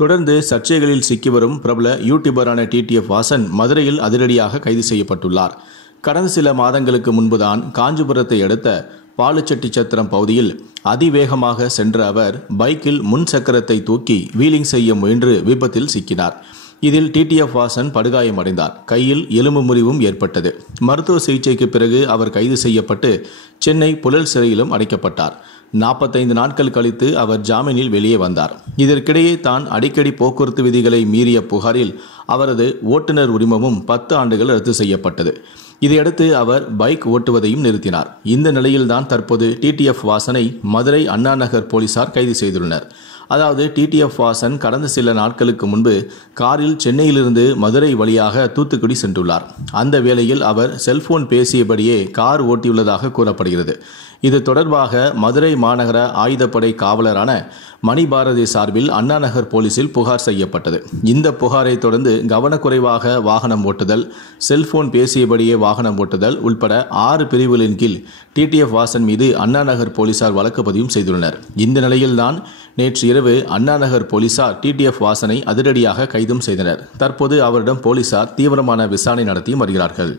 தொடர்ந்து சர்ச்சைகளில் சிக்கி வரும் பிரபல யூடியூபரான டிடிஎஃப் வாசன் மதுரையில் அதிரடியாக கைது செய்யப்பட்டுள்ளார். கடந்த சில மாதங்களுக்கு முன்புதான் காஞ்சிபுரத்தை அடுத்த பாலுச்செட்டிச்சத்திரம் பகுதியில் அதிவேகமாக சென்ற அவர் பைக்கில் முன் சக்கரத்தை தூக்கி வீலிங் செய்ய முயன்று விபத்தில் சிக்கினார். இதில் டிடிஎஃப் வாசன் படுகாயமடைந்தார். கையில் எலும்பு முறிவும் ஏற்பட்டது. மருத்துவ சிகிச்சைக்கு பிறகு அவர் கைது செய்யப்பட்டு சென்னை புழல் சிறையிலும் அடைக்கப்பட்டார். 45 நாட்கள் கழித்து அவர் ஜாமீனில் வெளியே வந்தார். இதற்கிடையே தான் அடிக்கடி போக்குவரத்து விதிகளை மீறிய புகாரில் அவரது ஓட்டுநர் உரிமமும் 10 ஆண்டுகள் ரத்து செய்யப்பட்டது. இதையடுத்து அவர் பைக் ஓட்டுவதையும் நிறுத்தினார். இந்த நிலையில்தான் தற்போது டிடிஎஃப் வாசனை மதுரை அண்ணா நகர் போலீசார் கைது செய்துள்ளனர். அதாவது டிடிஎஃப் வாசன் கடந்த சில நாட்களுக்கு முன்பு காரில் சென்னையிலிருந்து மதுரை வழியாக தூத்துக்குடி சென்றுள்ளார். அந்த வேளையில் அவர் செல்போன் பேசியபடியே கார் ஓட்டியுள்ளதாக கூறப்படுகிறது. இது தொடர்பாக மதுரை மாநகர ஆயுதப்படை காவலரான மணிபாரதி சார்பில் அண்ணா நகர் போலீசில் புகார் செய்யப்பட்டது. இந்த புகாரை தொடர்ந்து கவனக்குறைவாக வாகனம் ஓட்டுதல், செல்போன் பேசியபடியே வாகனம் ஓட்டுதல் உள்பட 6 பிரிவுகளின் கீழ் டிடிஎஃப் வாசன் மீது அண்ணா நகர் போலீசார் வழக்கு பதிவும் செய்துள்ளனர். இந்த நிலையில்தான் நேற்று இரவு அண்ணா நகர் போலீசார் டிடிஎஃப் வாசனை அதிரடியாக கைதும் செய்தனர். தற்போது அவரிடம் போலீசார் தீவிரமான விசாரணை நடத்தி வருகிறார்கள்.